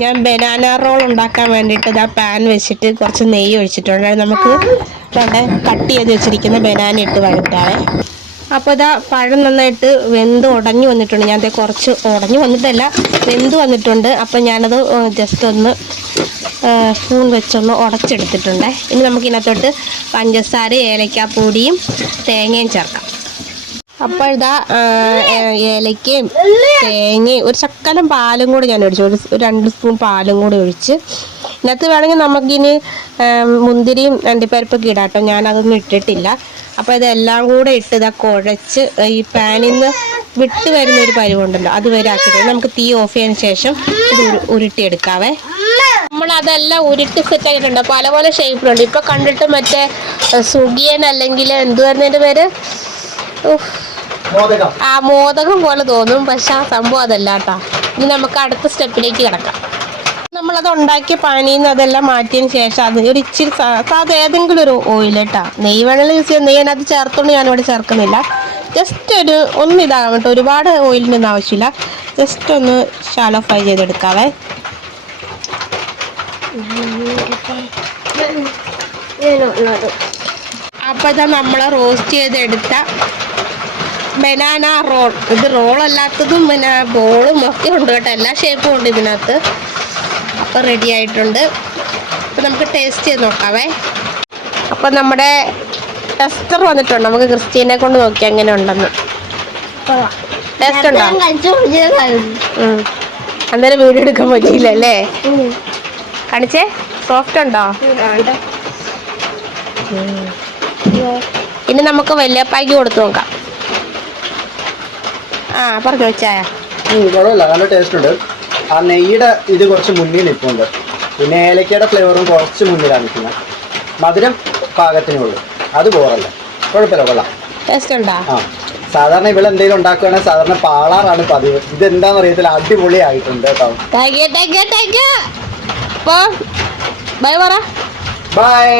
ഞാൻ banana role ഉണ്ടാക്കാൻ വേണ്ടിയിട്ട് ഇതാ പാൻ വെച്ചിട്ട് കുറച്ച് നെയ്യ് ഒഴിച്ചിട്ടുണ്ട്. നമുക്ക് കട്ട് ചെയ്ത് വെച്ചിരിക്കുന്ന ബനാന ഇട്ട് വഴറ്റാവേ. അപ്പോൾ ഇതാ പഴം നന്നായിട്ട് വെന്ത് ഉടഞ്ഞു വന്നിട്ടുണ്ട്. ഞാൻ കുറച്ച് ഉടഞ്ഞു വന്നിട്ടല്ല, വെന്ത് വന്നിട്ടുണ്ട്. അപ്പം ഞാനത് ജസ്റ്റ് ഒന്ന് സ്പൂൺ വെച്ചൊന്ന് ഉടച്ചെടുത്തിട്ടുണ്ട്. ഇനി നമുക്ക് ഇതിനകത്തോട്ട് പഞ്ചസാര, ഏലക്കാപ്പൊടിയും തേങ്ങയും ചേർക്കാം. അപ്പോൾ ഇതാ ഏലക്കയും തേങ്ങയും ഒരു ശക്കലം പാലും കൂടി ഞാൻ ഒഴിച്ചു, ഒരു 2 സ്പൂൺ പാലും കൂടി ഒഴിച്ച്. ഇതിനകത്ത് വേണമെങ്കിൽ നമുക്കിനി മുന്തിരിയും അണ്ടിപ്പരിപ്പൊക്കെ ഇടാം കേട്ടോ. ഞാനതൊന്നും ഇട്ടിട്ടില്ല. അപ്പോൾ ഇതെല്ലാം കൂടെ ഇട്ട് ഇതാ കുഴച്ച് ഈ പാനിൽ നിന്ന് വിട്ട് വരുന്ന ഒരു പരുവുണ്ടല്ലോ, അത് വരെ ആക്കിയിട്ട് നമുക്ക് തീ ഓഫ് ചെയ്തതിന് ശേഷം ഇത് ഉരുട്ടിയെടുക്കാവേ. നമ്മളതെല്ലാം ഉരുട്ടി സെറ്റ് ആക്കിയിട്ടുണ്ട്. പല പല ഷേപ്പിലുണ്ട്. ഇപ്പോൾ കണ്ടിട്ട് മറ്റേ സുഗിയൻ അല്ലെങ്കിൽ എന്തുവായിരുന്നതിൻ്റെ പേര്, മോദകം പോലെ തോന്നും. പക്ഷെ ആ സംഭവം അതല്ല കേട്ടോ. ഇനി നമുക്ക് അടുത്ത സ്റ്റെപ്പിലേക്ക് കിടക്കാം. നമ്മളത് ഉണ്ടാക്കിയ പാനിയിൽ നിന്ന് അതെല്ലാം മാറ്റിയതിന് ശേഷം അത് ഒരു ഇച്ചിരി സാധാ ഏതെങ്കിലും ഒരു ഓയിൽ കേട്ടോ, നെയ്യ് വേണമെങ്കിൽ യൂസ് ചെയ്യാം. നെയ്യ് അതിനകത്ത് ചേർത്തുകൊണ്ട് ഞാനിവിടെ ചേർക്കുന്നില്ല. ജസ്റ്റ് ഒന്ന് ഇതാകാൻ വേണ്ടി, ഒരുപാട് ഓയിലിൻ്റെ ഒന്നും ആവശ്യമില്ല. ജസ്റ്റ് ഒന്ന് ഷാലോ ഫ്രൈ ചെയ്തെടുക്കാവേ. അപ്പോൾ ഇതാ നമ്മൾ റോസ്റ്റ് ചെയ്തെടുത്ത ബനാന റോൾ. ഇത് റോളല്ലാത്തതും പിന്നെ ബോളും ഒക്കെ ഉണ്ട് കേട്ടോ, എല്ലാ ഷേപ്പും ഉണ്ട് ഇതിനകത്ത്. അപ്പോൾ റെഡി ആയിട്ടുണ്ട്. അപ്പോൾ നമുക്ക് ടേസ്റ്റ് ചെയ്ത് നോക്കാവേ. അപ്പം നമ്മുടെ ടെസ്റ്റർ വന്നിട്ടുണ്ട്. നമുക്ക് ക്രിസ്റ്റീനെ കൊണ്ട് നോക്കി എങ്ങനെ ഉണ്ടെന്ന്. ടേസ്റ്റ് ഉണ്ടോ? അന്നേരം വീഡിയോ എടുക്കാൻ പറ്റിയില്ല അല്ലേ? കാണിച്ചേ, സോഫ്റ്റ് ഉണ്ടോ? ഇനി നമുക്ക് വല്യപ്പായ്ക്ക് കൊടുത്തു നോക്കാം. പറഞ്ഞു വെച്ചായ കുഴപ്പമില്ല, നല്ല ടേസ്റ്റ് ഉണ്ട്. ആ നെയ്യുടെ ഇത് കുറച്ച് മുന്നിൽ നിൽപ്പുണ്ട്. പിന്നെ ഏലക്കയുടെ ഫ്ലേവറും കുറച്ച് മുന്നിലാണ് നിൽക്കുന്നത്. മധുരം പാകത്തിനുള്ളൂ, അത് പോറല്ല. കുഴപ്പമില്ല, കൊള്ളാം. ടേസ്റ്റ് ഉണ്ടോ? സാധാരണ ഇവിടെ എന്തെങ്കിലും ഉണ്ടാക്കുകയാണെങ്കിൽ സാധാരണ പാളാറാണ് പതിവ്. ഇത് എന്താണെന്ന് അറിയത്തില്ല, അടിപൊളിയായിട്ടുണ്ട് കേട്ടോ. ബൈ പറ. ബൈ.